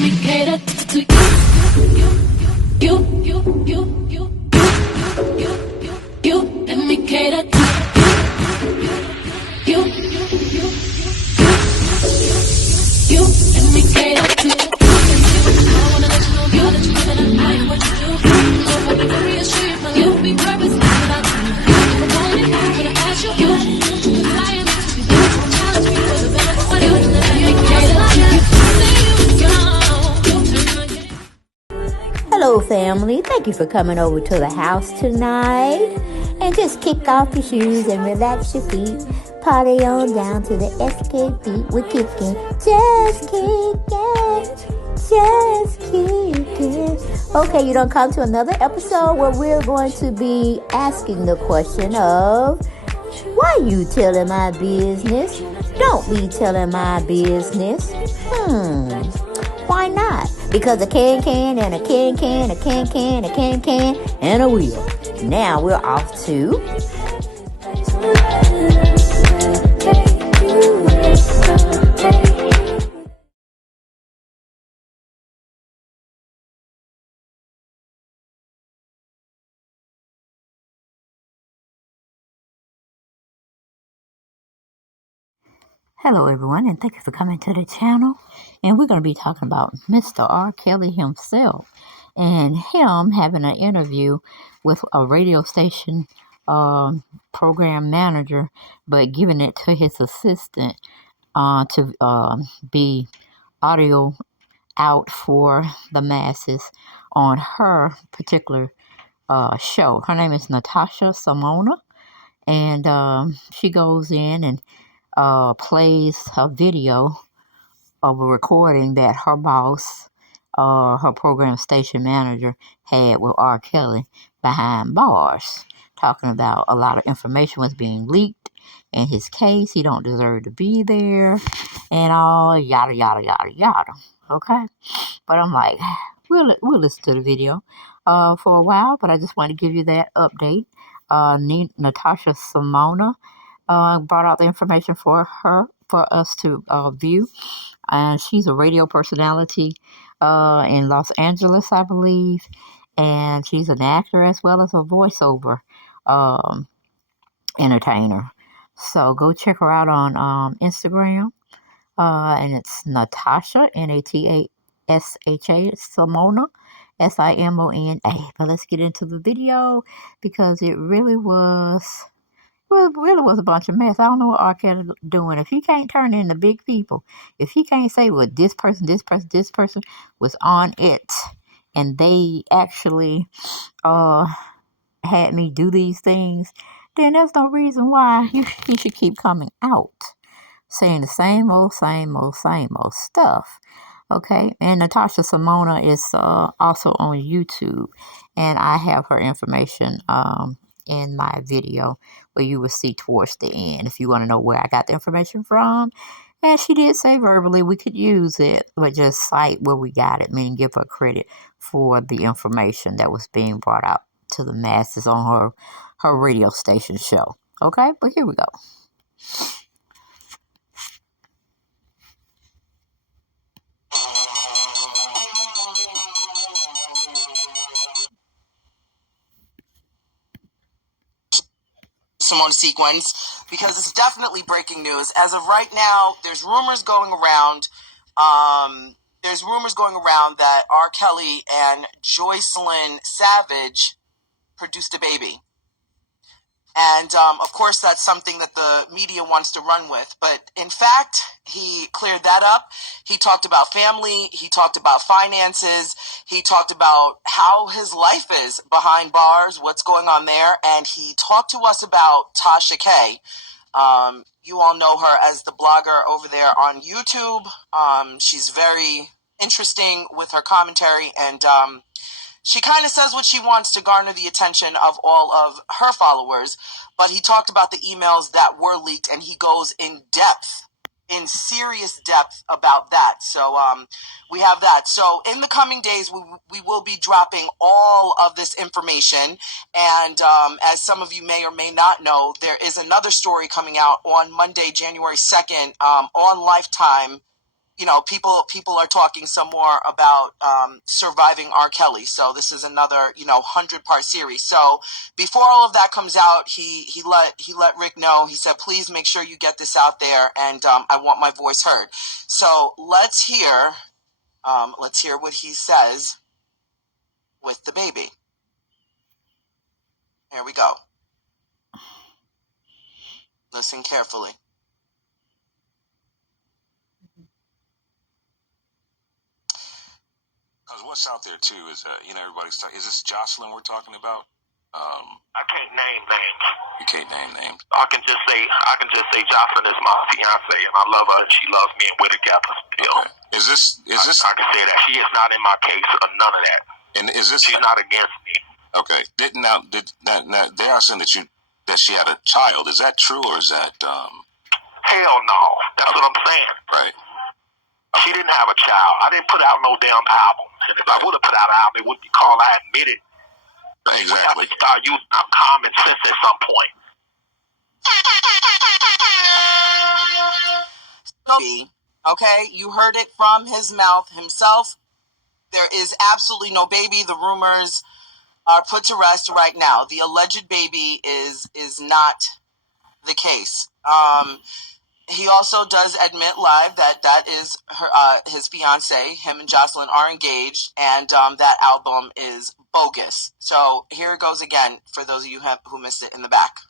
me cater to you. Let me cater to you. Let me cater to you. I wanna let you know, girl, that you know that I like what you do. So if I be curious, treat my life will be purpose. Without you, if I want it, I'm gonna ask you. Cause I am to be there. Challenge me for the better for you. Let me cater to you. Hello, family. Thank you for coming over to the house tonight. And just kick off your shoes and relax your feet. Party on down to the SK beat. We're kicking. Just kicking. Just kicking. Okay, you don't come to another episode where we're going to be asking the question of, why you telling my business? Don't be telling my business. Why not? Because a can and a can, a can, a can, and a wheel. Now we're off to... Hello, everyone, and thank you for coming to the channel. And we're going to be talking about Mr. R. Kelly himself and him having an interview with a radio station program manager, but giving it to his assistant to be audio out for the masses on her particular show. Her name is Natasha Simona, and she goes in and plays a video of a recording that her boss, her program station manager, had with R. Kelly behind bars, talking about a lot of information was being leaked in his case. He don't deserve to be there, and all yada yada yada yada. Okay, but I'm like, we'll listen to the video for a while, but I just want to give you that update. Natasha Simona brought out the information for us to view. And she's a radio personality in Los Angeles, I believe. And she's an actor as well as a voiceover entertainer. So go check her out on Instagram. And it's Natasha, Natasha, Simona, Simona. But let's get into the video because it really was... Well, it really was a bunch of mess. I don't know what R. Kelly doing. If he can't turn into big people, if he can't say, well, this person was on it, and they actually had me do these things, then there's no reason why he should keep coming out saying the same old stuff. Okay, and Natasha Simona is also on YouTube, and I have her information in my video where you will see towards the end if you want to know where I got the information from. And she did say verbally we could use it, but just cite where we got it, meaning give her credit for the information that was being brought out to the masses on her radio station show. Okay, but here we go. Simona sequence, because it's definitely breaking news. As of right now, there's rumors going around. That R. Kelly and Joycelyn Savage produced a baby. And, of course, that's something that the media wants to run with. But, in fact, he cleared that up. He talked about family. He talked about finances. He talked about how his life is behind bars, what's going on there. And he talked to us about Tasha K. You all know her as the blogger over there on YouTube. She's very interesting with her commentary, and she kind of says what she wants to garner the attention of all of her followers. But he talked about the emails that were leaked, and he goes in serious depth about that. So we have that. So in the coming days, we will be dropping all of this information. And as some of you may or may not know, there is another story coming out on Monday, January 2nd, on Lifetime, people are talking some more about surviving R. Kelly. So this is another 100-part series. So before all of that comes out, he let Rick know. He said, please make sure you get this out there, and I want my voice heard. So let's hear what he says with the baby. Here we go. Listen carefully. Because what's out there too is, everybody's talking. Is this Jocelyn we're talking about? I can't name names. You can't name names. I can just say Jocelyn is my fiance, and I love her, and she loves me, and we're together still. Okay. Is this? I can say that she is not in my case or none of that. And is this? She's not against me. Okay. Now they are saying that she had a child. Is that true, or is that? Hell no. That's what I'm saying. Right. She didn't have a child. I didn't put out no damn album. And if I would have put out an album, it wouldn't be called I Admit It. Exactly. We have to start using our common sense at some point. Okay, you heard it from his mouth himself. There is absolutely no baby. The rumors are put to rest right now. The alleged baby is not the case. He also does admit live that is his fiance. Him and Jocelyn are engaged, and that album is bogus. So here it goes again for those of you who missed it in the back.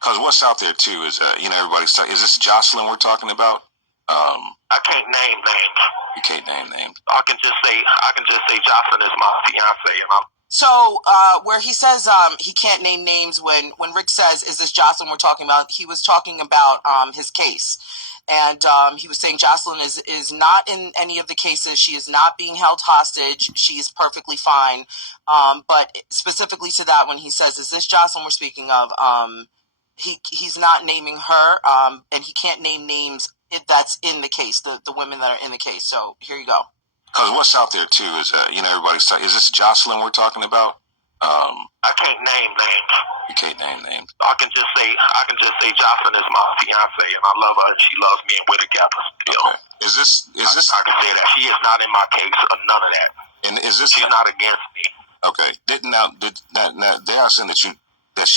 Because what's out there too is, everybody's talking. Is this Jocelyn we're talking about? I can't name names. You can't name names. I can just say Jocelyn is my fiance, and I'm. So where he says he can't name names, when Rick says, is this Jocelyn we're talking about, he was talking about his case. And he was saying Jocelyn is not in any of the cases. She is not being held hostage. She is perfectly fine. But specifically to that, when he says, is this Jocelyn we're speaking of, he's not naming her, and he can't name names that's in the case, the women that are in the case. So here you go. Because what's out there too is, everybody's talking. Is this Jocelyn we're talking about? I can't name names. You can't name names. I can just say Jocelyn is my fiance, and I love her, and she loves me, and we're together still. Okay. Is this? I can say that she is not in my case or none of that. And is this? She's not against me. Okay. Now they are saying that she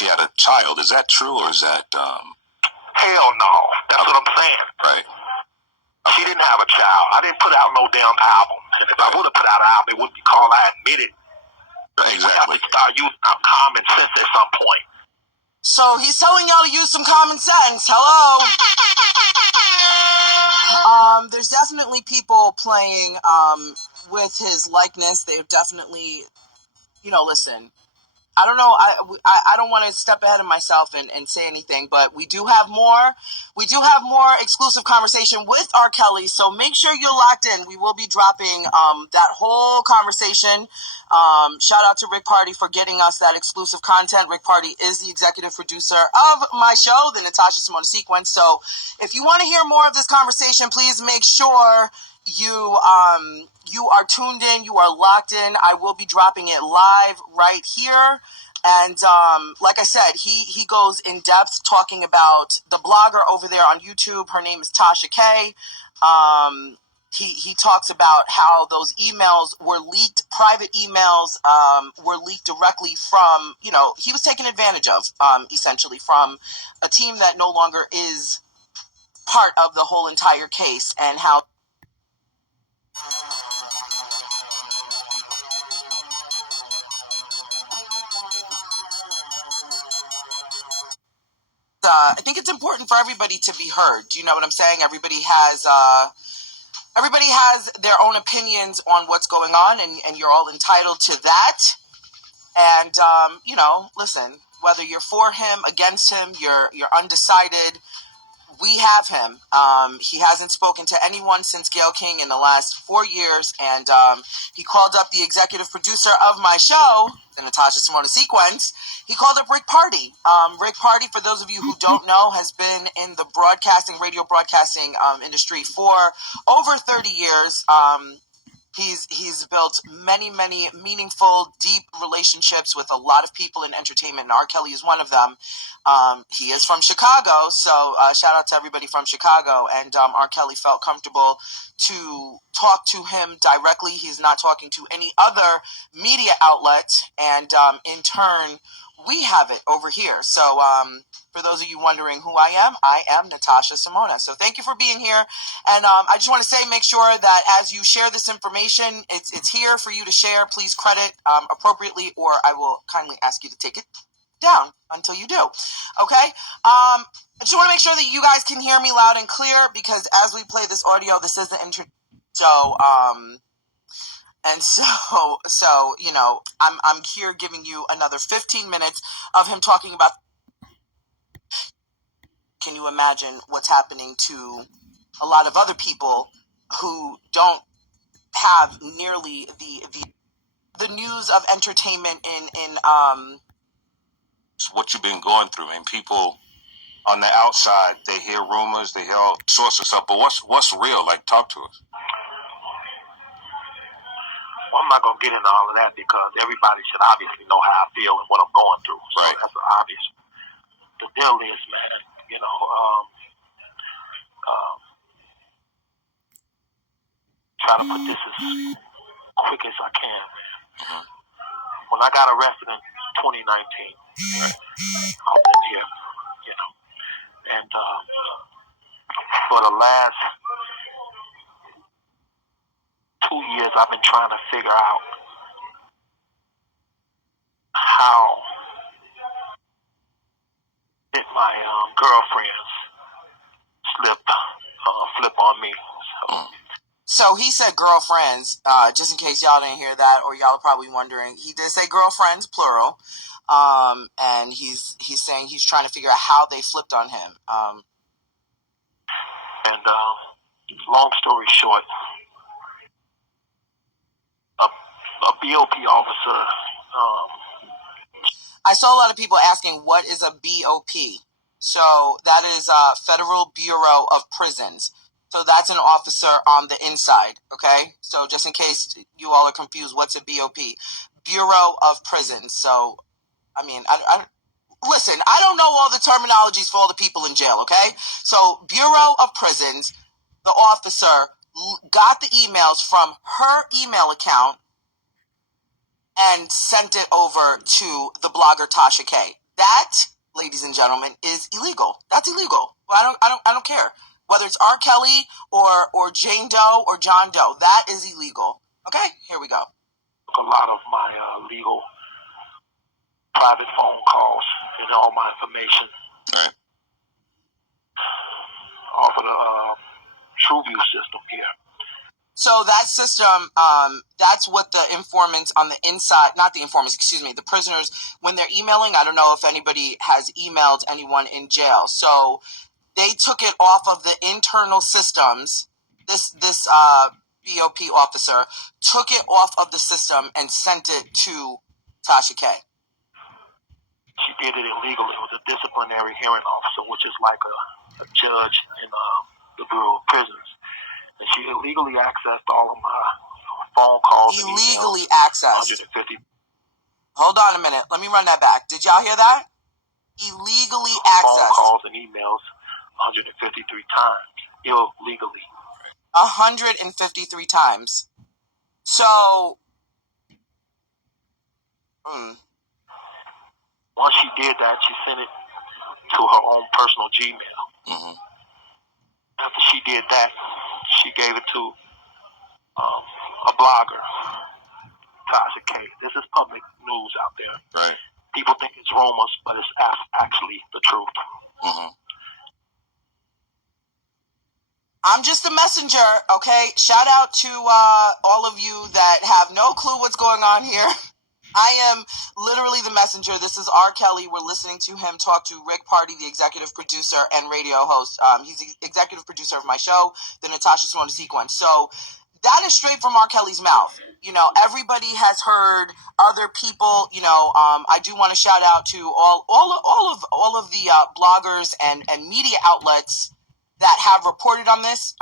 had a child. Is that true, or is that? Hell no. That's what I'm saying. Right. She didn't have a child. I didn't put out no damn album. And if I would have put out an album, it wouldn't be called I Admit It. Exactly. We have to start using our common sense at some point. So he's telling y'all to use some common sense. Hello. There's definitely people playing with his likeness. They've definitely, listen. I don't know. I don't want to step ahead of myself and say anything, but we do have more. We do have more exclusive conversation with R. Kelly, so make sure you're locked in. We will be dropping that whole conversation. Shout out to Rick Party for getting us that exclusive content. Rick Party is the executive producer of my show, the Natasha Simona Sequence. So if you want to hear more of this conversation, please make sure you are tuned in, you are locked in. I will be dropping it live right here. And like I said, he goes in depth talking about the blogger over there on YouTube. Her name is Tasha K. He talks about how those emails were leaked, private emails were leaked directly from, he was taken advantage of, essentially, from a team that no longer is part of the whole entire case, and how I think it's important for everybody to be heard. Do you know what I'm saying? Everybody has their own opinions on what's going on, and you're all entitled to that. And listen, whether you're for him, against him, you're undecided. We have him. He hasn't spoken to anyone since Gayle King in the last 4 years, and he called up the executive producer of my show, the Natasha Simona Sequence. He called up Rick Party. Rick Party, for those of you who don't know, has been in the radio broadcasting industry for over 30 years. He's built many meaningful, deep relationships with a lot of people in entertainment, and R. Kelly is one of them. He is from Chicago, so shout out to everybody from Chicago. And R. Kelly felt comfortable to talk to him directly. He's not talking to any other media outlet, and in turn, we have it over here. So for those of you wondering who I am Natasha Simona. So thank you for being here. And I just want to say, make sure that as you share this information, it's here for you to share. Please credit appropriately, or I will kindly ask you to take it down until you do. Okay? I just want to make sure that you guys can hear me loud and clear, because as we play this audio, this is the intro. So, so you know, I'm here giving you another 15 minutes of him talking about. Can you imagine what's happening to a lot of other people who don't have nearly the news of entertainment in what you've been going through, and people on the outside, they hear rumors, they hear all sorts of stuff, but what's real? Like, talk to us. Well, I'm not going to get into all of that because everybody should obviously know how I feel and what I'm going through. So Right. That's obvious. The deal is, man, you know, try to put this as quick as I can, man. When I got arrested in 2019, I was in here, you know, and for the last 2 years, I've been trying to figure out how did my girlfriends flip on me. So he said girlfriends, just in case y'all didn't hear that, or y'all are probably wondering. He did say girlfriends, plural, and he's saying he's trying to figure out how they flipped on him. And long story short, a BOP officer. I saw a lot of people asking, what is a BOP? So that is Federal Bureau of Prisons. So that's an officer on the inside, okay? So just in case you all are confused, what's a BOP? Bureau of Prisons. So, I mean, listen, I don't know all the terminologies for all the people in jail, okay? So Bureau of Prisons, the officer got the emails from her email account and sent it over to the blogger Tasha K. That, ladies and gentlemen, is illegal. That's illegal. I don't care whether it's R. Kelly or Jane Doe or John Doe. That is illegal. Okay, here we go. A lot of my legal private phone calls and all my information off of the TrueView system here. So that system, that's what the informants on the inside, not the informants, excuse me, the prisoners, when they're emailing, I don't know if anybody has emailed anyone in jail. So they took it off of the internal systems. This BOP officer took it off of the system and sent it to Tasha K. She did it illegally. It was a disciplinary hearing officer, which is like a judge in the Bureau of Prisons. And she illegally accessed all of my phone calls. Illegally and emails, accessed. 150. Hold on a minute. Let me run that back. Did y'all hear that? Illegally accessed. Phone calls and emails 153 times. Illegally. 153 times. So, once she did that, she sent it to her own personal Gmail. Mm-hmm. After she did that, she gave it to a blogger, Tasha K. This is public news out there. Right. People think it's rumors, but it's actually the truth. Mm-hmm. I'm just a messenger, okay? Shout out to all of you that have no clue what's going on here. I am literally the messenger. This is R. Kelly. We're listening to him talk to Rick Party, the executive producer and radio host. He's the executive producer of my show, the Natasha Simona Sequence. So that is straight from R. Kelly's mouth. You know, everybody has heard other people. You know, I do want to shout out to all of the bloggers and media outlets that have reported on this.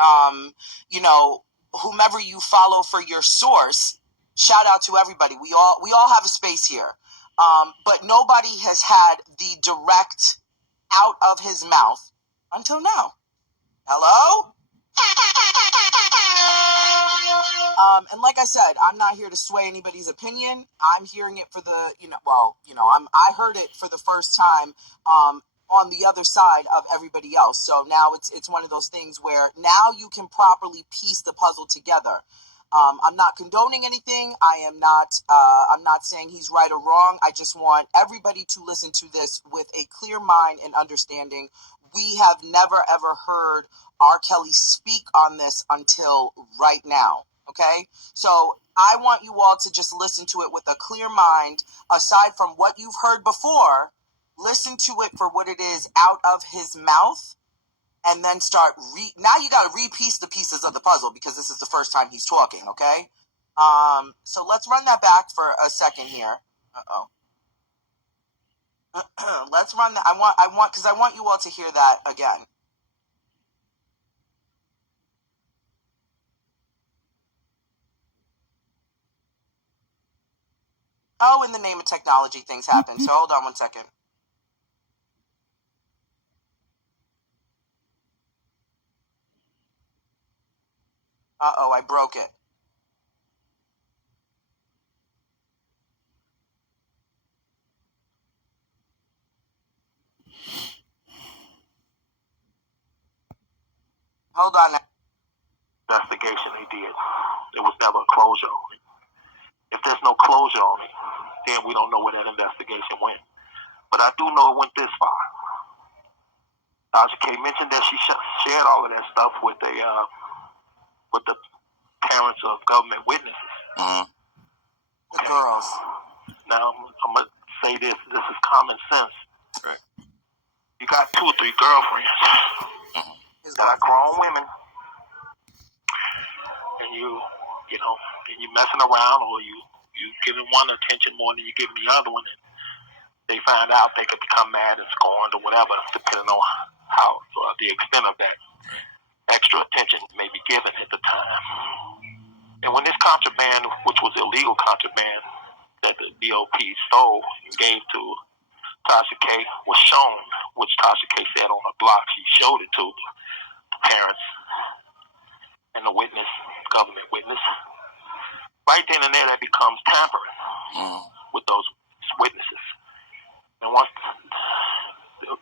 You know, whomever you follow for your source, shout out to everybody. We all have a space here. But nobody has had the direct out of his mouth until now. Hello? And like I said, I'm not here to sway anybody's opinion. I'm hearing it for the, I heard it for the first time on the other side of everybody else. So now it's one of those things where now you can properly piece the puzzle together. I'm not condoning anything. I'm not saying he's right or wrong. I just want everybody to listen to this with a clear mind and understanding. We have never ever heard R. Kelly speak on this until right now. Okay, so I want you all to just listen to it with a clear mind. Aside from what you've heard before, listen to it for what it is out of his mouth, and then start now you got to repiece the pieces of the puzzle, because this is the first time he's talking. Okay, so let's run that back for a second here. Let's run that. I want you all to hear that again. Oh, in the name of technology, things happen. So hold on one second. I broke it. Hold on. Investigation they did. There was never a closure on it. If there's no closure on it, then we don't know where that investigation went. But I do know it went this far. Tasha K mentioned that she shared all of that stuff with the parents of government witnesses. The girls. Now I'm gonna say this. This is common sense. Right. You got 2 or 3 girlfriends that are grown women, and you messing around, or you giving one attention more than you giving the other one, and they find out, they could become mad and scorned or whatever, depending on how the extent of that extra attention may be given at the time. And when this contraband, which was illegal contraband that the DOP stole and gave to Tasha K, was shown, which Tasha K said on her blog, she showed it to the parents and the witness, government witness. Right then and there, that becomes tampering with those witnesses. And once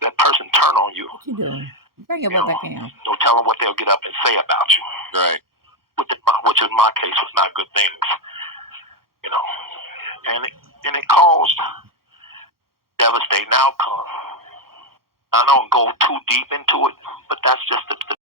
that person turn on you, What you doing? Bring your butt back in. You'll tell them what they'll get up and say about you. Right. Which in my case was not good things. And it caused devastating outcome. I don't go too deep into it, but that's just the